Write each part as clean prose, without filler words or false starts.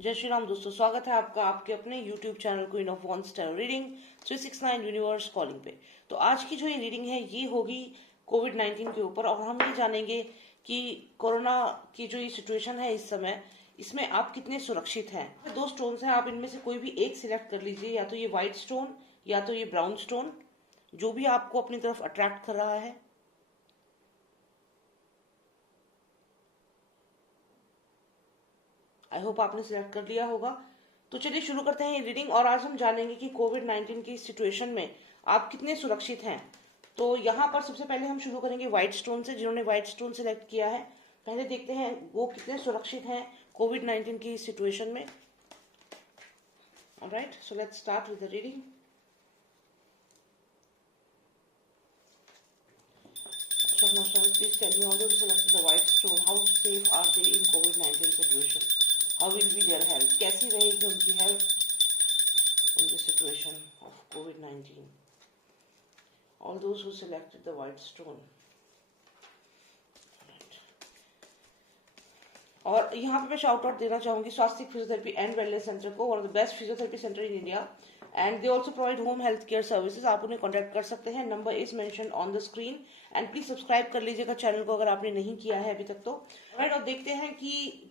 जय श्री राम दोस्तों, स्वागत है आपका आपके अपने YouTube channel queen of wands tarot reading 369 universe calling पे। तो आज की जो ये रीडिंग है ये होगी कोविड-19 के ऊपर, और हम ये जानेंगे कि कोरोना की जो ये सिचुएशन है इस समय, इसमें आप कितने सुरक्षित हैं। दो स्टोन्स हैं, आप इनमें से कोई भी एक सिलेक्ट कर लीजिए, या तो ये व्हाइट स्टोन या तो ये ब्राउन स्टोन, जो भी आपको अपनी तरफ अट्रैक्ट कर रहा है। आई होप आपने सिलेक्ट कर लिया होगा। तो चलिए शुरू करते हैं ये रीडिंग, और आज हम जानेंगे कि कोविड-19 की सिचुएशन में आप कितने सुरक्षित हैं। तो यहाँ पर सबसे पहले हम शुरू करेंगे व्हाइट स्टोन से। जिन्होंने व्हाइट स्टोन सिलेक्ट किया है, पहले देखते हैं वो कितने सुरक्षित हैं कोविड-19 की सिचुएशन में। Alright, so let's start with the reading. Please tell me, all those selected the white stone, how safe are they in COVID-19 situation? How will be their health? कैसी रहेगी उनकी health in the situation of COVID-19? All those who selected the white stone. और यहाँ पे मैं shout out देना चाहूंगी स्वास्थ्य फिजियोथेरेपी एंड वेलनेस सेंटर को, one of the best physiotherapy centre in India, and they also provide home health care services. आप उन्हें कॉन्टैक्ट कर सकते हैं, number is mention on the screen, and please subscribe कर लीजिएगा चैनल को अगर आपने नहीं किया है अभी तक तो। राइट, और देखते हैं कि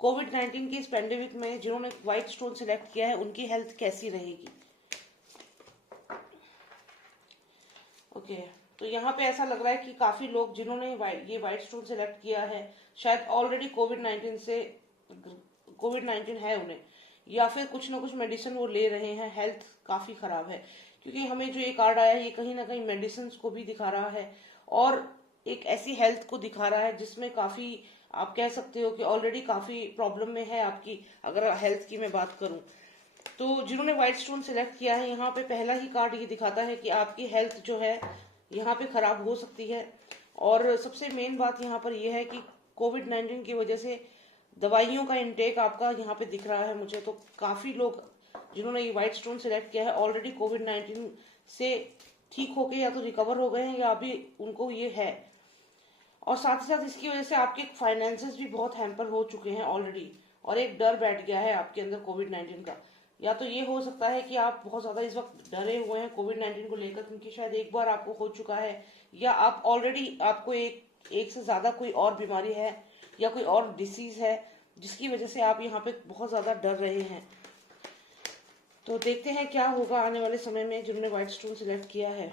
कोविड-19 के इस पेंडेमिक में जिन्होंने व्हाइट स्टोन सिलेक्ट किया है उनकी हेल्थ कैसी रहेगी। ओके, तो यहाँ पे ऐसा लग रहा है कि काफी लोग जिन्होंने ये व्हाइट स्टोन सिलेक्ट किया है शायद ऑलरेडी कोविड-19 है उन्हें, या फिर कुछ ना कुछ मेडिसिन वो ले रहे हैं, हेल्थ काफी खराब है। क्योंकि हमें जो ये कार्ड आया है ये कहीं ना कहीं मेडिसिन को भी दिखा रहा है, और एक ऐसी हेल्थ को दिखा रहा है जिसमें काफी, आप कह सकते हो कि ऑलरेडी काफी प्रॉब्लम में है आपकी, अगर हेल्थ की मैं बात करूं। तो जिन्होंने व्हाइट स्टोन सिलेक्ट किया है, यहाँ पे पहला ही कार्ड ये दिखाता है कि आपकी हेल्थ जो है यहाँ पे खराब हो सकती है। और सबसे मेन बात यहाँ पर यह है कि कोविड-19 की वजह से दवाइयों का इनटेक आपका यहाँ पे दिख रहा है मुझे। तो काफी लोग जिन्होंने ये व्हाइट स्टोन सिलेक्ट किया है ऑलरेडी कोविड-19 से ठीक होके या तो रिकवर हो गए हैं या अभी उनको ये है। और साथ ही साथ इसकी वजह से आपके फाइनेंसेस भी बहुत हैम्पर हो चुके हैं ऑलरेडी, और एक डर बैठ गया है आपके अंदर कोविड-19 का। या तो ये हो सकता है कि आप बहुत ज्यादा इस वक्त डरे हुए हैं कोविड-19 को लेकर, क्योंकि शायद एक बार आपको हो चुका है, या आप ऑलरेडी आपको एक से ज्यादा कोई और बीमारी है या कोई और डिसीज है जिसकी वजह से आप यहाँ पे बहुत ज्यादा डर रहे हैं। तो देखते हैं क्या होगा आने वाले समय में जिन्होंने व्हाइट स्टोन सिलेक्ट किया है।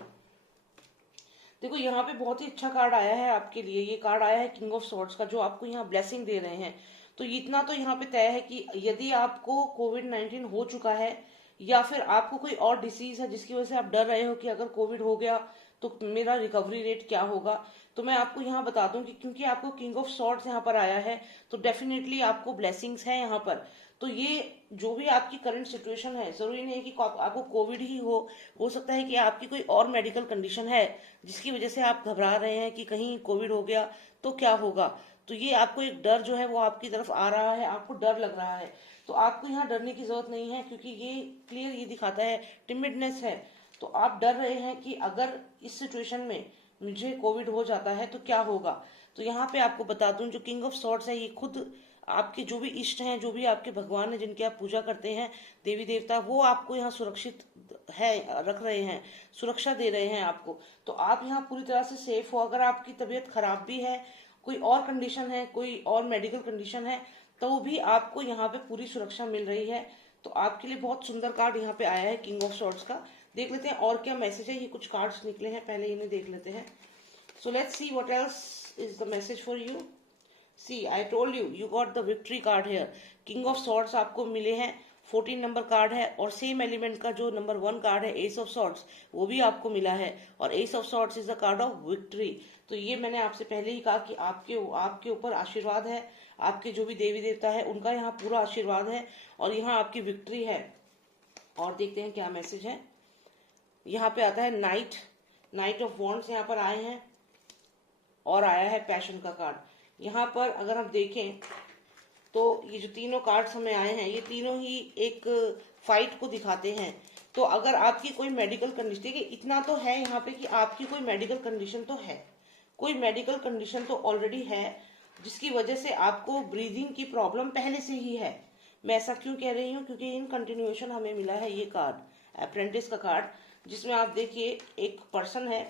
देखो यहाँ पे बहुत ही अच्छा कार्ड आया है आपके लिए। ये कार्ड आया है किंग ऑफ स्वॉर्ड्स का, जो आपको यहाँ ब्लेसिंग दे रहे हैं। तो इतना तो यहाँ पे तय है कि यदि आपको कोविड-19 हो चुका है या फिर आपको कोई और डिसीज है जिसकी वजह से आप डर रहे हो कि अगर कोविड हो गया तो मेरा रिकवरी रेट क्या होगा, तो मैं आपको यहाँ बता दूं कि क्योंकि आपको किंग ऑफ स्वॉर्ड्स यहाँ पर आया है तो डेफिनेटली आपको ब्लेसिंग्स है यहाँ पर। तो ये जो भी आपकी करंट सिचुएशन है, जरूरी नहीं है कि आपको कोविड ही हो सकता है कि आपकी कोई और मेडिकल कंडीशन है जिसकी वजह से आप घबरा रहे हैं कि कहीं कोविड हो गया तो क्या होगा। तो ये आपको एक डर जो है वो आपकी तरफ आ रहा है, आपको डर लग रहा है। तो आपको यहाँ डरने की जरूरत नहीं है, क्योंकि ये क्लियर ये दिखाता है टिमिडनेस है। तो आप डर रहे हैं कि अगर इस सिचुएशन में मुझे कोविड हो जाता है तो क्या होगा। तो यहाँ पे आपको बता दूं, जो किंग ऑफ स्वॉर्ड्स है ये खुद आपके जो भी इष्ट हैं, जो भी आपके भगवान हैं जिनके आप पूजा करते हैं, देवी देवता, वो आपको यहाँ सुरक्षित है, रख रहे हैं, सुरक्षा दे रहे हैं आपको। तो आप यहाँ पूरी तरह से सेफ हो। अगर आपकी तबीयत खराब भी है, कोई और कंडीशन है, कोई और मेडिकल कंडीशन है, तो भी आपको यहाँ पे पूरी सुरक्षा मिल रही है। तो आपके लिए बहुत सुंदर कार्ड यहाँ पे आया है किंग ऑफ स्वॉर्ड्स का। देख लेते हैं और क्या मैसेज है। ये कुछ कार्ड्स निकले हैं, पहले इन्हें देख लेते हैं। So let's see what else is the message for you. See, I told you, you got the victory card here. King of swords आपको मिले हैं, 14 नंबर कार्ड है, और सेम एलिमेंट का जो नंबर 1 कार्ड है एस ऑफ स्वॉर्ड्स, वो भी आपको मिला है, और S of swords is the card of victory. तो ये मैंने आपसे पहले ही कहा कि आपके ऊपर आशीर्वाद है, आपके जो भी देवी देवता है उनका यहाँ पूरा आशीर्वाद है, और यहाँ आपकी विक्ट्री है। और देखते हैं क्या मैसेज है। यहाँ पे आता है नाइट ऑफ वॉन्ड्स यहाँ पर आए हैं, और आया है पैशन का कार्ड। यहाँ पर अगर हम देखें तो ये जो तीनों कार्ड्स हमें आए हैं ये तीनों ही एक फाइट को दिखाते हैं। तो अगर आपकी कोई मेडिकल कंडीशन, देखिए इतना तो है यहाँ पे कि आपकी कोई मेडिकल कंडीशन तो है, कोई मेडिकल कंडीशन तो ऑलरेडी है जिसकी वजह से आपको ब्रीदिंग की प्रॉब्लम पहले से ही है। मैं ऐसा क्यों कह रही हूँ, क्योंकि इन कंटिन्यूएशन हमें मिला है ये कार्ड, अप्रेंटिस का कार्ड, जिसमें आप देखिए एक पर्सन है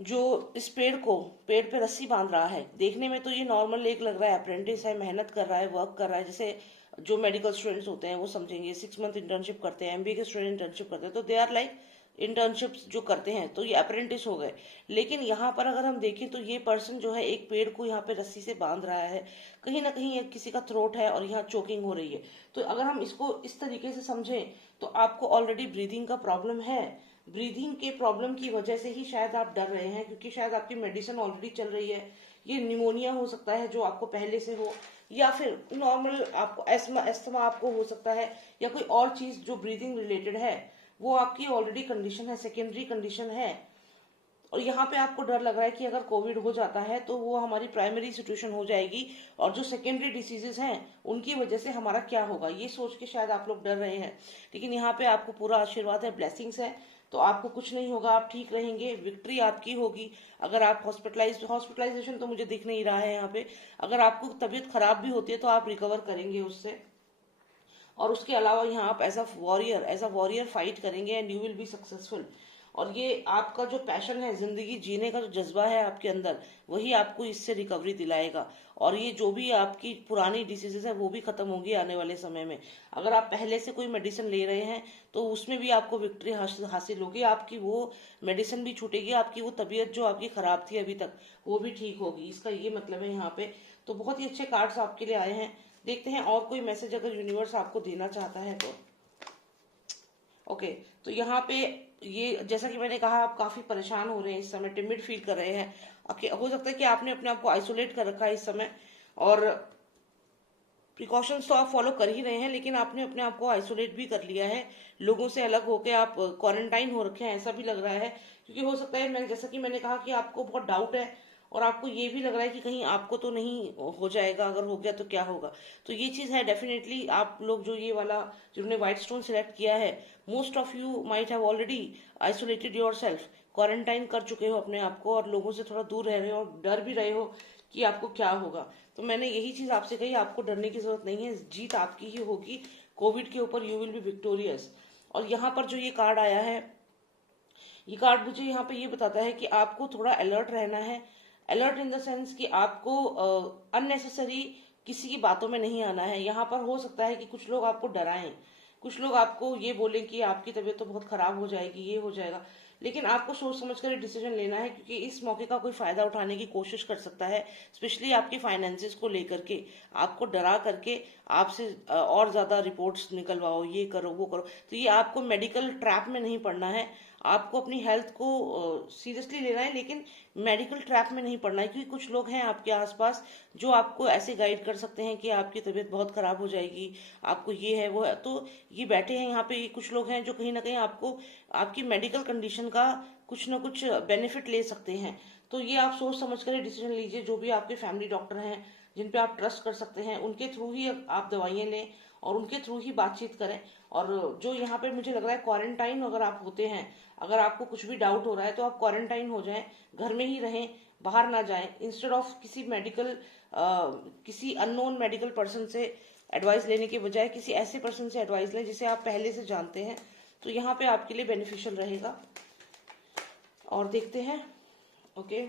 जो इस पेड़ पे रस्सी बांध रहा है। देखने में तो ये नॉर्मल एक लग रहा है, अप्रेंटिस है, मेहनत कर रहा है, वर्क कर रहा है, जैसे जो मेडिकल स्टूडेंट्स होते हैं वो समझेंगे 6 मंथ इंटर्नशिप करते हैं, एमबीए के स्टूडेंट इंटर्नशिप करते हैं, तो दे आर लाइक इंटर्नशिप्स जो करते हैं, तो ये अप्रेंटिस हो गए। लेकिन यहाँ पर अगर हम देखें तो ये पर्सन जो है एक पेड़ को यहाँ पे रस्सी से बांध रहा है, कहीं ना कहीं एक किसी का थ्रोट है और यहाँ चोकिंग हो रही है। तो अगर हम इसको इस तरीके से समझें तो आपको ऑलरेडी ब्रीदिंग का प्रॉब्लम है, ब्रीदिंग के प्रॉब्लम की वजह से ही शायद आप डर रहे हैं, क्योंकि शायद आपकी मेडिसिन ऑलरेडी चल रही है। ये निमोनिया हो सकता है जो आपको पहले से हो, या फिर नॉर्मल आपको एस्थमा आपको हो सकता है, या कोई और चीज जो ब्रीदिंग रिलेटेड है वो आपकी ऑलरेडी कंडीशन है, सेकेंडरी कंडीशन है। और यहाँ पे आपको डर लग रहा है कि अगर कोविड हो जाता है तो वो हमारी प्राइमरी सिचुएशन हो जाएगी, और जो सेकेंडरी डिसीजेस हैं उनकी वजह से हमारा क्या होगा, ये सोच के शायद आप लोग डर रहे हैं। लेकिन यहाँ पे आपको पूरा आशीर्वाद है, ब्लेसिंग्स है, तो आपको कुछ नहीं होगा, आप ठीक रहेंगे, विक्ट्री आपकी होगी। अगर आप हॉस्पिटलाइजेशन तो मुझे दिख नहीं रहा है यहाँ पे, अगर आपको तबीयत खराब भी होती है तो आप रिकवर करेंगे उससे। और उसके अलावा यहाँ आप एज अ वॉरियर फाइट करेंगे and you will be successful. और ये आपका जो पैशन है, जिंदगी जीने का जो जज्बा है आपके अंदर, वही आपको इससे रिकवरी दिलाएगा। और ये जो भी आपकी पुरानी डिसीजेस है वो भी खत्म होगी आने वाले समय में। अगर आप पहले से कोई मेडिसिन ले रहे हैं तो उसमें भी आपको विक्ट्री हासिल होगी, आपकी वो मेडिसिन भी छूटेगी, आपकी वो तबीयत जो आपकी खराब थी अभी तक वो भी ठीक होगी, इसका ये मतलब है यहाँ पे। तो बहुत ही अच्छे कार्ड्स आपके लिए आए हैं। देखते हैं और कोई मैसेज अगर यूनिवर्स आपको देना चाहता है तो। ओके, तो यहाँ पे ये जैसा कि मैंने कहा, आप काफी परेशान हो रहे हैं इस समय, टिमिड फील कर रहे हैं। हो सकता है कि आपने अपने आप को आइसोलेट कर रखा है इस समय, और प्रिकॉशंस तो आप फॉलो कर ही रहे हैं, लेकिन आपने अपने आप को आइसोलेट भी कर लिया है, लोगों से अलग होकर आप क्वारंटाइन हो रखे हैं, ऐसा भी लग रहा है। क्योंकि हो सकता है, मैं जैसा कि मैंने कहा कि आपको बहुत डाउट है, और आपको ये भी लग रहा है कि कहीं आपको तो नहीं हो जाएगा, अगर हो गया तो क्या होगा। तो ये चीज है डेफिनेटली, आप लोग जो ये वाला जिन्होंने व्हाइट स्टोन सिलेक्ट किया है, most of you might have already isolated your self, quarantine कर चुके हो अपने आप को, और लोगों से थोड़ा दूर रह रहे हो, और डर भी रहे हो कि आपको क्या होगा। तो मैंने यही चीज आपसे कही, आपको डरने की जरूरत नहीं है, जीत आपकी ही होगी कोविड के ऊपर, यू विल बी विक्टोरियस। और यहाँ पर जो ये कार्ड आया है, ये कार्ड मुझे यहाँ पे ये बताता है कि आपको थोड़ा अलर्ट रहना है। अलर्ट इन द सेंस कि आपको अननेसेसरी किसी की बातों में नहीं आना है। यहाँ पर हो सकता है कि कुछ लोग आपको डराएं, कुछ लोग आपको ये बोलें कि आपकी तबीयत तो बहुत खराब हो जाएगी, ये हो जाएगा, लेकिन आपको सोच समझ कर डिसीजन लेना है, क्योंकि इस मौके का कोई फायदा उठाने की कोशिश कर सकता है, स्पेशली आपके फाइनेंसेस को लेकर के, आपको डरा करके आपसे और ज्यादा रिपोर्ट्स निकलवाओ, ये करो वो करो। तो ये आपको मेडिकल ट्रैप में नहीं पड़ना है, आपको अपनी हेल्थ को सीरियसली लेना है, लेकिन मेडिकल ट्रैप में नहीं पड़ना है, क्योंकि कुछ लोग हैं आपके आसपास जो आपको ऐसे गाइड कर सकते हैं कि आपकी तबीयत बहुत खराब हो जाएगी, आपको ये है वो है। तो ये बैठे हैं यहाँ पे, ये कुछ लोग हैं जो कहीं ना कहीं आपको आपकी मेडिकल कंडीशन का कुछ ना कुछ बेनिफिट ले सकते हैं। तो ये आप सोच समझ कर डिसीजन लीजिए। जो भी आपके फैमिली डॉक्टर हैं जिन पे आप ट्रस्ट कर सकते हैं, उनके थ्रू ही आप दवाइयाँ लें और उनके थ्रू ही बातचीत करें। और जो यहाँ पे मुझे लग रहा है, क्वारंटाइन अगर आप होते हैं, अगर आपको कुछ भी डाउट हो रहा है तो आप क्वारंटाइन हो जाएं, घर में ही रहें, बाहर ना जाएं, इंस्टेड ऑफ किसी अननोन मेडिकल पर्सन से एडवाइस लेने के बजाय किसी ऐसे पर्सन से एडवाइस लें जिसे आप पहले से जानते हैं। तो यहाँ पे आपके लिए बेनिफिशियल रहेगा। और देखते हैं। ओके,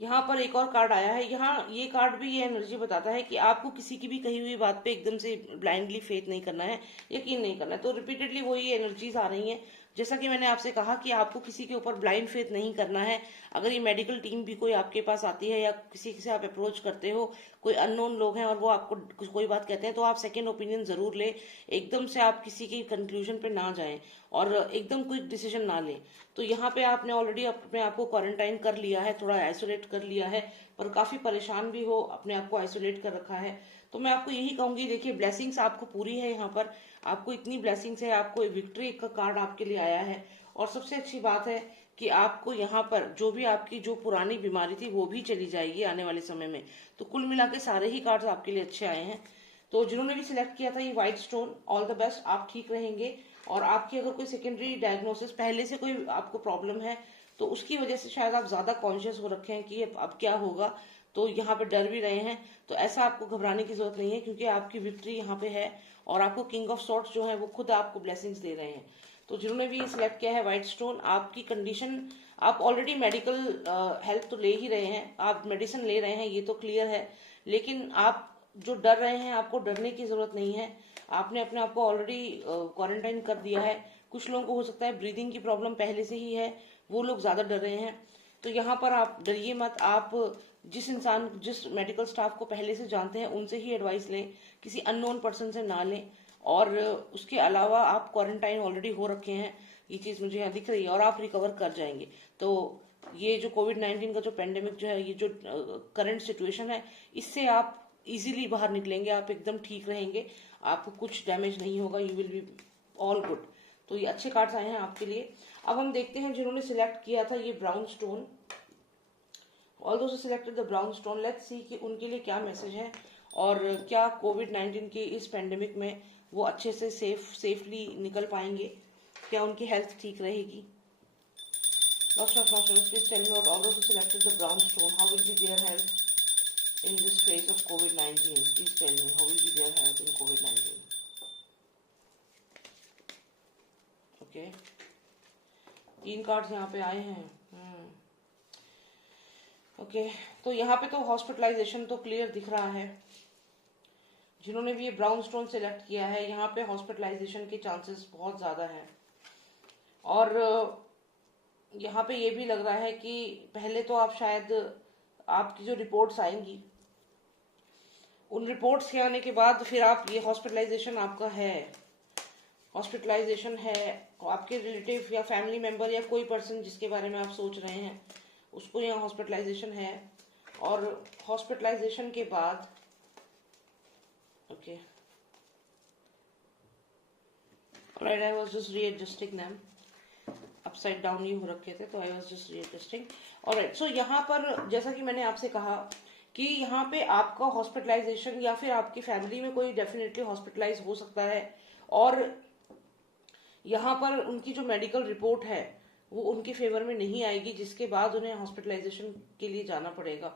यहाँ पर एक और कार्ड आया है। यहाँ ये कार्ड भी ये एनर्जी बताता है कि आपको किसी की भी कही हुई बात पे एकदम से ब्लाइंडली फेथ नहीं करना है, यकीन नहीं करना है। तो रिपीटेडली वही एनर्जीज आ रही हैं, जैसा कि मैंने आपसे कहा कि आपको किसी के ऊपर ब्लाइंड फेथ नहीं करना है। अगर ये मेडिकल टीम भी कोई आपके पास आती है या किसी से आप अप्रोच करते हो, कोई अननोन लोग हैं और वो आपको कोई बात कहते हैं, तो आप सेकेंड ओपिनियन जरूर ले, एकदम से आप किसी की कंक्लूजन पे ना जाएं और एकदम क्विक डिसीजन ना लें। तो यहाँ पे आपने ऑलरेडी अपने आप को क्वारंटाइन कर लिया है, थोड़ा आइसोलेट कर लिया है, पर काफी परेशान भी हो, अपने आप को आइसोलेट कर रखा है। तो मैं आपको यही कहूंगी, देखिए ब्लेसिंग्स आपको पूरी है, यहाँ पर आपको इतनी ब्लेसिंग्स है, आपको विक्ट्री का कार्ड आपके लिए आया है। और सबसे अच्छी बात है कि आपको यहाँ पर जो भी आपकी जो पुरानी बीमारी थी वो भी चली जाएगी आने वाले समय में। तो कुल मिला के सारे ही कार्ड्स आपके लिए अच्छे आए हैं। तो जिन्होंने भी सिलेक्ट किया था ये white stone, all the best, आप ठीक रहेंगे। और आपकी अगर कोई सेकेंडरी डायग्नोसिस पहले से कोई आपको प्रॉब्लम है तो उसकी वजह से शायद आप ज्यादा कॉन्शियस हो रखे हैं कि अब क्या होगा, तो यहाँ पे डर भी रहे हैं, तो ऐसा आपको घबराने की जरूरत नहीं है, क्योंकि आपकी विक्ट्री यहाँ पे है और आपको किंग ऑफ सॉर्ड्स जो है वो खुद आपको ब्लेसिंग्स दे रहे हैं। तो जिन्होंने भी सिलेक्ट किया है व्हाइट स्टोन, आपकी कंडीशन, आप ऑलरेडी मेडिकल हेल्प तो ले ही रहे हैं, आप मेडिसिन ले रहे हैं, ये तो क्लियर है, लेकिन आप जो डर रहे हैं आपको डरने की जरूरत नहीं है। आपने अपने आप को ऑलरेडी क्वारंटाइन कर दिया है। कुछ लोगों को हो सकता है ब्रीदिंग की प्रॉब्लम पहले से ही है, वो लोग ज्यादा डर रहे हैं। तो यहाँ पर आप डरिए मत, आप जिस मेडिकल स्टाफ को पहले से जानते हैं उनसे ही एडवाइस लें, किसी अननोन पर्सन से ना लें। और उसके अलावा आप क्वारंटाइन ऑलरेडी हो रखे हैं, ये चीज मुझे यहाँ दिख रही है, और आप रिकवर कर जाएंगे। तो ये जो कोविड-19 का जो पेंडेमिक जो है, ये जो करंट सिचुएशन है, इससे आप इजीली बाहर निकलेंगे, आप एकदम ठीक रहेंगे, आपको कुछ डैमेज नहीं होगा, you will be all good. तो ये अच्छे कार्ड्स आए हैं आपके लिए। अब हम देखते हैं जिन्होंने सिलेक्ट किया था ये brown stone, all those selected the brown stone, let's see कि उनके लिए क्या मैसेज है और क्या कोविड-19 के इस पेंडेमिक में वो अच्छे से सेफली निकल पाएंगे, क्या उनकी हेल्थ ठीक रहेगी। Master of Masters, please tell me what all those who selected the brown stone, how will be their health in this phase of COVID-19? Please tell me, how will be their health in COVID-19? Okay. 3 cards यहाँ पे आए हैं। Okay, तो यहाँ पे तो hospitalisation तो clear दिख रहा है। जिन्होंने भी ये ब्राउन स्टोन सिलेक्ट किया है, यहाँ पे हॉस्पिटलाइजेशन के चांसेस बहुत ज्यादा हैं। और यहाँ पे ये भी लग रहा है कि पहले तो आप शायद, आपकी जो रिपोर्ट्स आएंगी, उन रिपोर्ट्स के आने के बाद फिर आप ये हॉस्पिटलाइजेशन आपका है, हॉस्पिटलाइजेशन है, आपके रिलेटिव या फैमिली मेंबर या कोई पर्सन जिसके बारे में आप सोच रहे हैं उसको यहाँ हॉस्पिटलाइजेशन है। और हॉस्पिटलाइजेशन के बाद okay, alright, I was just readjusting them, upside down ही हो रखे थे, तो I was just readjusting. Alright, so यहाँ पर जैसा कि मैंने आपसे कहा कि यहाँ पे आपका हॉस्पिटलाइजेशन या फिर आपकी फैमिली में कोई डेफिनेटली हॉस्पिटलाइज हो सकता है, और यहाँ पर उनकी जो मेडिकल रिपोर्ट है वो उनके फेवर में नहीं आएगी, जिसके बाद उन्हें हॉस्पिटलाइजेशन के लिए जाना पड़ेगा।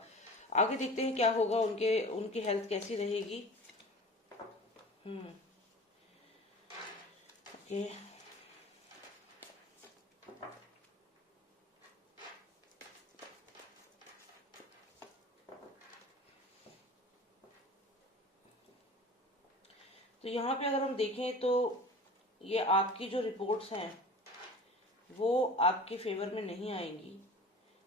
आगे देखते हैं क्या होगा, उनकी हेल्थ कैसी रहेगी। ओके, तो यहाँ पे अगर हम देखें तो ये आपकी जो रिपोर्ट्स हैं वो आपके फेवर में नहीं आएंगी,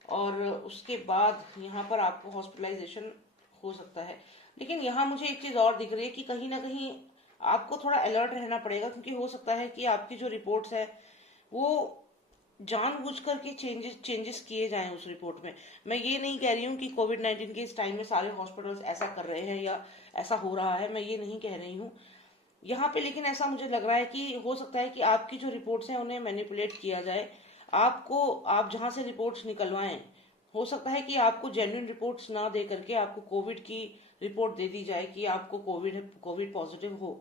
और उसके बाद यहाँ पर आपको हॉस्पिटलाइजेशन हो सकता है। लेकिन यहाँ मुझे एक चीज और दिख रही है कि कहीं ना कहीं आपको थोड़ा अलर्ट रहना पड़ेगा, क्योंकि हो सकता है कि आपकी जो रिपोर्ट्स है वो जानबूझ करके चेंजेस किए जाएं उस रिपोर्ट में। मैं ये नहीं कह रही हूँ कि कोविड-19 के इस टाइम में सारे हॉस्पिटल्स ऐसा कर रहे हैं या ऐसा हो रहा है, मैं ये नहीं कह रही हूँ यहाँ पे। लेकिन ऐसा मुझे लग रहा है कि हो सकता है कि आपकी जो रिपोर्ट्स हैं उन्हें मैनिपुलेट किया जाए। आप जहां से रिपोर्ट्स निकलवाएं, हो सकता है कि आपको जेन्युइन रिपोर्ट्स ना दे करके आपको कोविड की रिपोर्ट दे दी जाए कि आपको कोविड पॉजिटिव हो।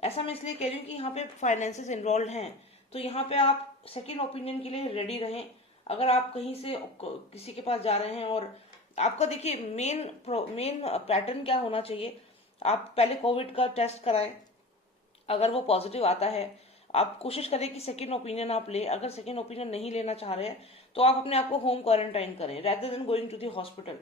ऐसा मैं इसलिए कह रही हूँ कि यहाँ पे फाइनेंसेस इन्वॉल्व हैं, तो यहाँ पे आप सेकेंड ओपिनियन के लिए रेडी रहें। अगर आप कहीं से किसी के पास जा रहे हैं और आपका, देखिए, मेन पैटर्न क्या होना चाहिए, आप पहले कोविड का टेस्ट कराएं, अगर वो पॉजिटिव आता है आप कोशिश करें कि सेकेंड ओपिनियन आप ले। अगर सेकेंड ओपिनियन नहीं लेना चाह रहे हैं तो आप अपने आप को होम क्वारंटाइन करें rather than going to the hospital.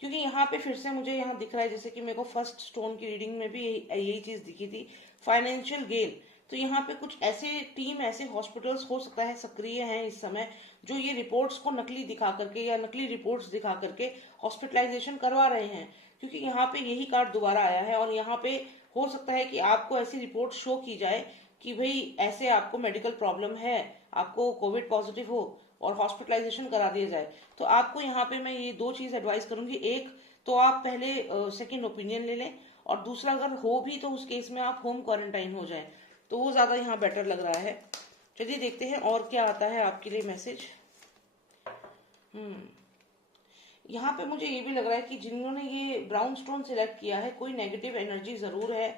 क्योंकि यहाँ पे फिर से मुझे यहाँ दिख रहा है, जैसे कि मेरे को फर्स्ट स्टोन की रीडिंग में भी यही चीज दिखी थी, फाइनेंशियल गेन। तो यहाँ पे कुछ ऐसे हॉस्पिटल्स हो सकता है सक्रिय हैं इस समय, जो ये रिपोर्ट्स को नकली दिखा करके या नकली रिपोर्ट्स दिखा करके हॉस्पिटलाइजेशन करवा रहे हैं। क्योंकि यहाँ पे यही कार्ड दोबारा आया है, और यहाँ पे हो सकता है कि आपको ऐसी रिपोर्ट शो की जाए कि भाई ऐसे आपको मेडिकल प्रॉब्लम है, आपको कोविड पॉजिटिव हो, और हॉस्पिटलाइजेशन करा दिया जाए। तो आपको यहाँ पे मैं ये 2 चीज एडवाइस करूंगी, एक तो आप पहले सेकेंड ओपिनियन ले लें, और दूसरा अगर हो भी तो उस केस में आप होम क्वारंटाइन हो जाए, तो वो ज्यादा यहाँ बेटर लग रहा है। चलिए देखते हैं और क्या आता है आपके लिए मैसेज। यहाँ पे मुझे ये भी लग रहा है कि जिन्होंने ये ब्राउन स्टोन सिलेक्ट किया है, कोई नेगेटिव एनर्जी जरूर है,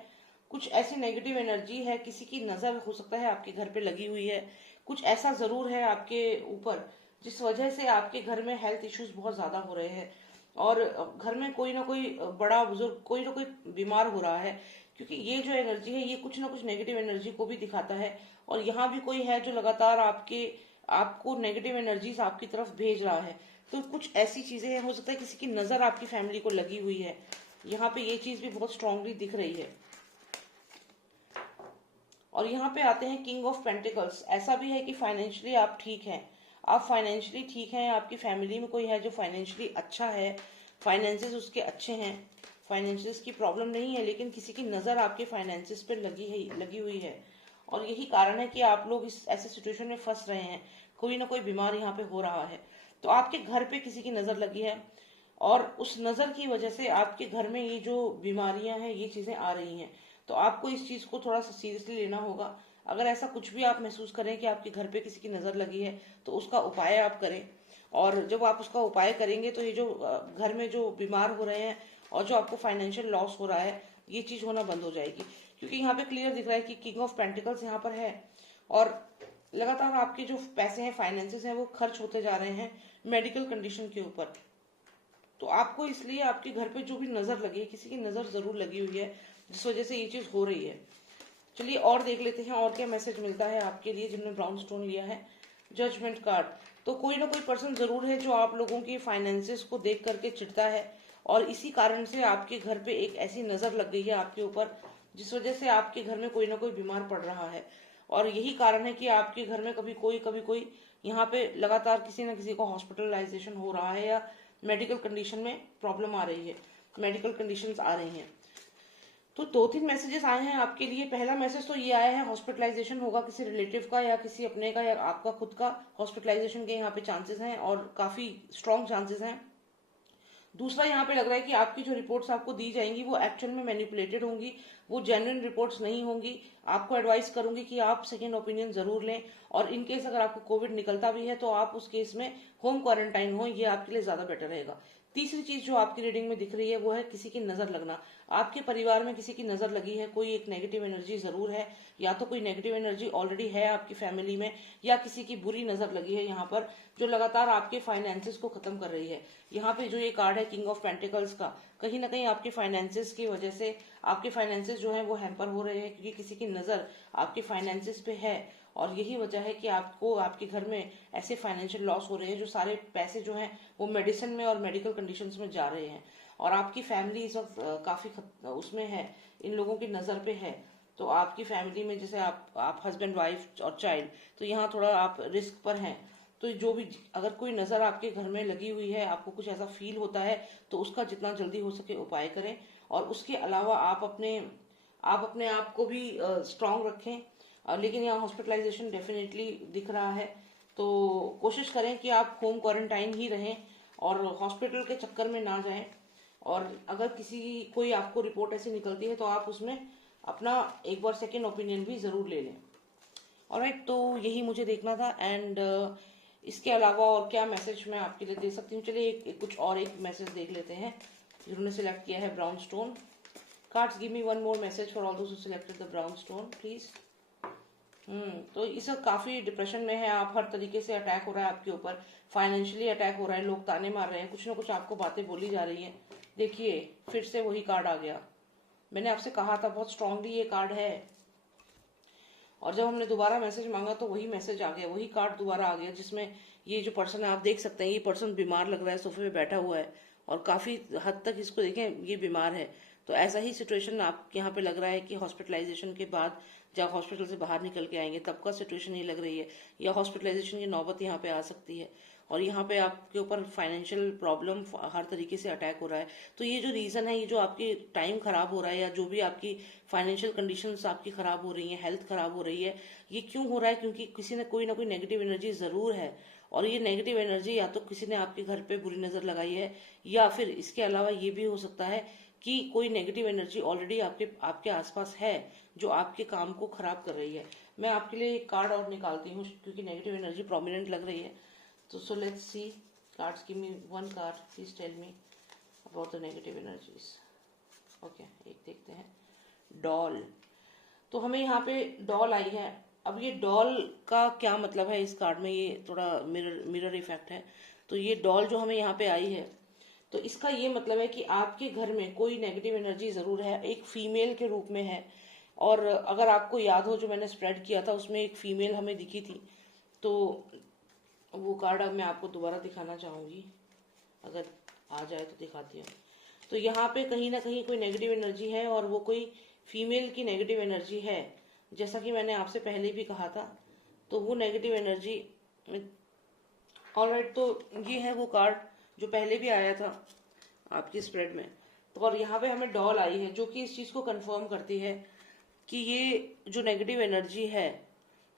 कुछ ऐसी नेगेटिव एनर्जी है, किसी की नजर हो सकता है आपके घर पे लगी हुई है, कुछ ऐसा जरूर है आपके ऊपर जिस वजह से आपके घर में हेल्थ इश्यूज बहुत ज्यादा हो रहे हैं। और घर में कोई ना कोई बड़ा बुजुर्ग, कोई ना कोई बीमार हो रहा है, क्योंकि ये जो एनर्जी है ये कुछ ना कुछ नेगेटिव एनर्जी को भी दिखाता है। और यहाँ भी कोई है जो लगातार आपको नेगेटिव एनर्जीज आपकी तरफ भेज रहा है। तो कुछ ऐसी चीजें हैं, हो सकता है किसी की नजर आपकी फैमिली को लगी हुई है, यहाँ पे ये चीज भी बहुत स्ट्रांगली दिख रही है। और यहाँ पे आते हैं किंग ऑफ पेंटिकल्स। ऐसा भी है कि फाइनेंशियली आप ठीक हैं, आप फाइनेंशियली ठीक हैं, आपकी फैमिली में कोई है जो फाइनेंशियली अच्छा है, फाइनेंसेस उसके अच्छे हैं, फाइनेंसेस की प्रॉब्लम नहीं है, लेकिन किसी की नज़र आपके फाइनेंसेस पे लगी हुई है। और यही कारण है कि आप लोग इस ऐसे सिचुएशन में फंस रहे हैं, कोई ना कोई बीमार यहाँ पे हो रहा है। तो आपके घर पे किसी की नज़र लगी है, और उस नज़र की वजह से आपके घर में ये जो बीमारियां हैं ये चीज़ें आ रही हैं। तो आपको इस चीज़ को थोड़ा सा सीरियसली लेना होगा। अगर ऐसा कुछ भी आप महसूस करें कि आपके घर पे किसी की नज़र लगी है, तो उसका उपाय आप करें। और जब आप उसका उपाय करेंगे तो ये जो घर में जो बीमार हो रहे हैं और जो आपको फाइनेंशियल लॉस हो रहा है, ये चीज़ होना बंद हो जाएगी। क्योंकि यहाँ पे क्लियर दिख रहा है कि किंग ऑफ पेंटिकल्स यहाँ पर है, और लगातार आपके जो पैसे हैं, फाइनेंसेस हैं, वो खर्च होते जा रहे हैं मेडिकल कंडीशन के ऊपर। तो आपको इसलिए आपके घर पे जो भी नजर लगी है, किसी की नजर जरूर लगी हुई है, जिस वजह से ये चीज हो रही है। चलिए और देख लेते हैं और क्या मैसेज मिलता है आपके लिए जिन्होंने ब्राउन स्टोन लिया है। Judgement card. तो कोई ना कोई पर्सन जरूर है जो आप लोगों की फाइनेंसेस को देख करके चिढ़ता है, और इसी कारण से आपके घर पे एक ऐसी नजर लग गई है आपके ऊपर, जिस वजह से आपके घर में कोई ना कोई बीमार पड़ रहा है। और यही कारण है कि आपके घर में कभी कोई यहाँ पे लगातार किसी ना किसी को हॉस्पिटलाइजेशन हो रहा है, या मेडिकल कंडीशन में प्रॉब्लम आ रही है, मेडिकल कंडीशंस आ रही हैं। तो 2-3 मैसेजेस आए हैं आपके लिए। पहला मैसेज तो ये आया है, हॉस्पिटलाइजेशन होगा किसी रिलेटिव का या किसी अपने का या आपका खुद का, हॉस्पिटलाइजेशन के यहाँ पे चांसेस हैं और काफी स्ट्रॉन्ग चांसेस हैं। दूसरा यहाँ पे लग रहा है कि आपकी जो रिपोर्ट्स आपको दी जाएंगी वो एक्चुअल में मैनिपुलेटेड होंगी, वो जेन्युइन रिपोर्ट्स नहीं होंगी। आपको एडवाइस करूंगी कि आप सेकेंड ओपिनियन जरूर लें, और इन केस अगर आपको कोविड निकलता भी है तो आप उस केस में होम क्वारंटाइन हो, ये आपके लिए ज्यादा बेटर रहेगा। तीसरी चीज जो आपकी रीडिंग में दिख रही है वो है किसी की नजर लगना। आपके परिवार में किसी की नजर लगी है, कोई एक नेगेटिव एनर्जी जरूर है, या तो कोई नेगेटिव एनर्जी ऑलरेडी है आपकी फैमिली में, या किसी की बुरी नजर लगी है यहाँ पर, जो लगातार आपके फाइनेंसेस को खत्म कर रही है। यहाँ पे जो ये कार्ड है किंग ऑफ पेंटिकल्स का, कहीं ना कहीं आपके फाइनेंसेस की वजह से आपके फाइनेंसेस जो है वो हैम्पर हो रहे हैं, क्योंकि किसी की नजर आपके फाइनेंसेस पे है। और यही वजह है कि आपको आपके घर में ऐसे फाइनेंशियल लॉस हो रहे हैं, जो सारे पैसे जो हैं वो मेडिसिन में और मेडिकल कंडीशंस में जा रहे हैं। और आपकी फैमिली इस वक्त काफी उसमें है, इन लोगों की नजर पे है। तो आपकी फैमिली में जैसे आप हस्बैंड वाइफ और चाइल्ड, तो यहाँ थोड़ा आप रिस्क पर हैं। तो जो भी अगर कोई नजर आपके घर में लगी हुई है, आपको कुछ ऐसा फील होता है, तो उसका जितना जल्दी हो सके उपाय करें। और उसके अलावा आप अपने आप को भी स्ट्रांग रखें। लेकिन यहाँ हॉस्पिटलाइजेशन डेफिनेटली दिख रहा है, तो कोशिश करें कि आप होम क्वारंटाइन ही रहें और हॉस्पिटल के चक्कर में ना जाएं। और अगर कोई आपको रिपोर्ट ऐसी निकलती है तो आप उसमें अपना एक बार सेकेंड ओपिनियन भी जरूर ले लें। ऑलराइट, तो यही मुझे देखना था। एंड इसके अलावा और क्या मैसेज मैं आपके लिए दे सकती हूँ। चलिए कुछ और एक मैसेज देख लेते हैं जिन्होंने सिलेक्ट किया है brown stone. Cards give me one more message for all those who selected the brown stone please. तो इस वक्त काफी डिप्रेशन में है आप, हर तरीके से अटैक हो रहा है आपके ऊपर, फाइनेंशियली अटैक हो रहा है, लोग ताने मार रहे हैं, कुछ ना कुछ आपको बातें बोली जा रही हैं। देखिए फिर से वही कार्ड आ गया, मैंने आपसे कहा था बहुत स्ट्रांगली ये कार्ड है। और जब हमने दोबारा मैसेज मांगा तो वही मैसेज आ गया, वही कार्ड दोबारा आ गया, जिसमें ये जो पर्सन है आप देख सकते हैं, ये पर्सन बीमार लग रहा है, सोफे पे बैठा हुआ है, और काफी हद तक इसको देखें ये बीमार है। तो ऐसा ही सिचुएशन आप यहाँ पे लग रहा है कि हॉस्पिटलाइजेशन के बाद जब हॉस्पिटल से बाहर निकल के आएंगे तब का सिचुएशन ये लग रही है, या हॉस्पिटलाइजेशन की नौबत यहाँ पे आ सकती है। और यहाँ पे आपके ऊपर फाइनेंशियल प्रॉब्लम हर तरीके से अटैक हो रहा है। तो ये जो रीजन है, ये जो आपकी टाइम खराब हो रहा है, या जो भी आपकी फाइनेंशियल कंडीशंस आपकी खराब हो रही है, हेल्थ खराब हो रही है, ये क्यों हो रहा है? क्योंकि किसी ने कोई ना कोई नेगेटिव एनर्जी जरूर है। और ये नेगेटिव एनर्जी या तो किसी ने आपके घर पे बुरी नजर लगाई है, या फिर इसके अलावा ये भी हो सकता है कि कोई नेगेटिव एनर्जी ऑलरेडी आपके आसपास है, जो आपके काम को खराब कर रही है। मैं आपके लिए एक कार्ड और निकालती हूँ क्योंकि नेगेटिव एनर्जी प्रोमिनेंट लग रही है। तो so let's see, cards give me one card, please tell me about the negative energies. Okay, एक देखते हैं, डॉल। तो हमें यहाँ पे डॉल आई है। अब ये डॉल का क्या मतलब है इस कार्ड में, ये थोड़ा मिरर इफेक्ट है। तो ये डॉल जो हमें यहाँ पे आई है, तो इसका ये मतलब है कि आपके घर में कोई नेगेटिव एनर्जी जरूर है, एक फीमेल के रूप में है। और अगर आपको याद हो जो मैंने स्प्रेड किया था उसमें एक फीमेल हमें दिखी थी, तो वो कार्ड अब मैं आपको दोबारा दिखाना चाहूंगी, अगर आ जाए तो दिखाती हूँ। तो यहाँ पे कहीं ना कहीं कोई नेगेटिव एनर्जी है और वो कोई फीमेल की नेगेटिव एनर्जी है, जैसा कि मैंने आपसे पहले भी कहा था। तो वो नेगेटिव एनर्जी, ऑलराइट, तो ये है वो कार्ड जो पहले भी आया था आपकी स्प्रेड में। तो और यहाँ पे हमें डॉल आई है जो कि इस चीज को कंफर्म करती है कि ये जो नेगेटिव एनर्जी है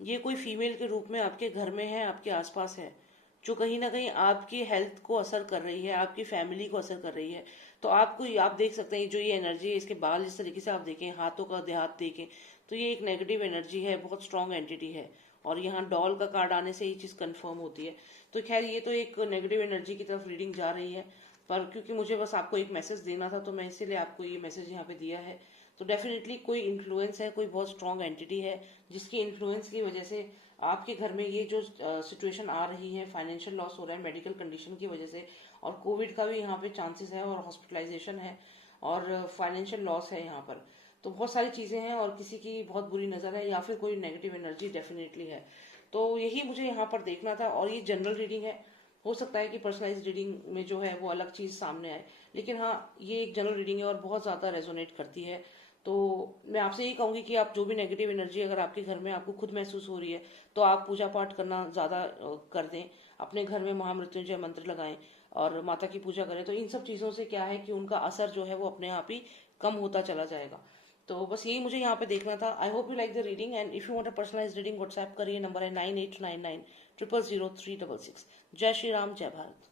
ये कोई फीमेल के रूप में आपके घर में है, आपके आसपास है, जो कहीं ना कहीं आपकी हेल्थ को असर कर रही है, आपकी फैमिली को असर कर रही है। तो आपको, आप देख सकते हैं जो ये एनर्जी है, इसके बाल जिस तरीके से आप देखें, हाथों का देहात देखें, तो ये एक नेगेटिव एनर्जी है, बहुत स्ट्रांग एंटिटी है। और यहाँ डॉल का कार्ड आने से ये चीज कंफर्म होती है। तो खैर ये तो एक नेगेटिव एनर्जी की तरफ रीडिंग जा रही है, पर क्योंकि मुझे बस आपको एक मैसेज देना था तो मैं इसीलिए आपको ये मैसेज यहाँ पे दिया है। तो डेफिनेटली कोई इन्फ्लुएंस है, कोई बहुत स्ट्रांग एंटिटी है जिसकी इन्फ्लुएंस की वजह से आपके घर में ये जो सिचुएशन आ रही है, फाइनेंशियल लॉस हो रहा है मेडिकल कंडीशन की वजह से, और कोविड का भी यहाँ पे चांसेस है, और हॉस्पिटलाइजेशन है, और फाइनेंशियल लॉस है यहाँ पर। तो बहुत सारी चीजें हैं, और किसी की बहुत बुरी नजर है या फिर कोई नेगेटिव एनर्जी डेफिनेटली है। तो यही मुझे यहाँ पर देखना था। और ये जनरल रीडिंग है, हो सकता है कि पर्सनलाइज रीडिंग में जो है वो अलग चीज सामने आए, लेकिन हाँ ये एक जनरल रीडिंग है और बहुत ज्यादा रेजोनेट करती है। तो मैं आपसे यही कहूंगी कि आप जो भी नेगेटिव एनर्जी अगर आपके घर में आपको खुद महसूस हो रही है तो आप पूजा पाठ करना ज्यादा कर दें, अपने घर में महामृत्युंजय मंत्र लगाएं और माता की पूजा करें। तो इन सब चीजों से क्या है कि उनका असर जो है वो अपने आप ही कम होता चला जाएगा। तो बस यही मुझे यहाँ पे देखना था। I hope you like the reading, and if you want a personalize reading WhatsApp करिए, नंबर है 9899000366। जय श्री राम, जय भारत।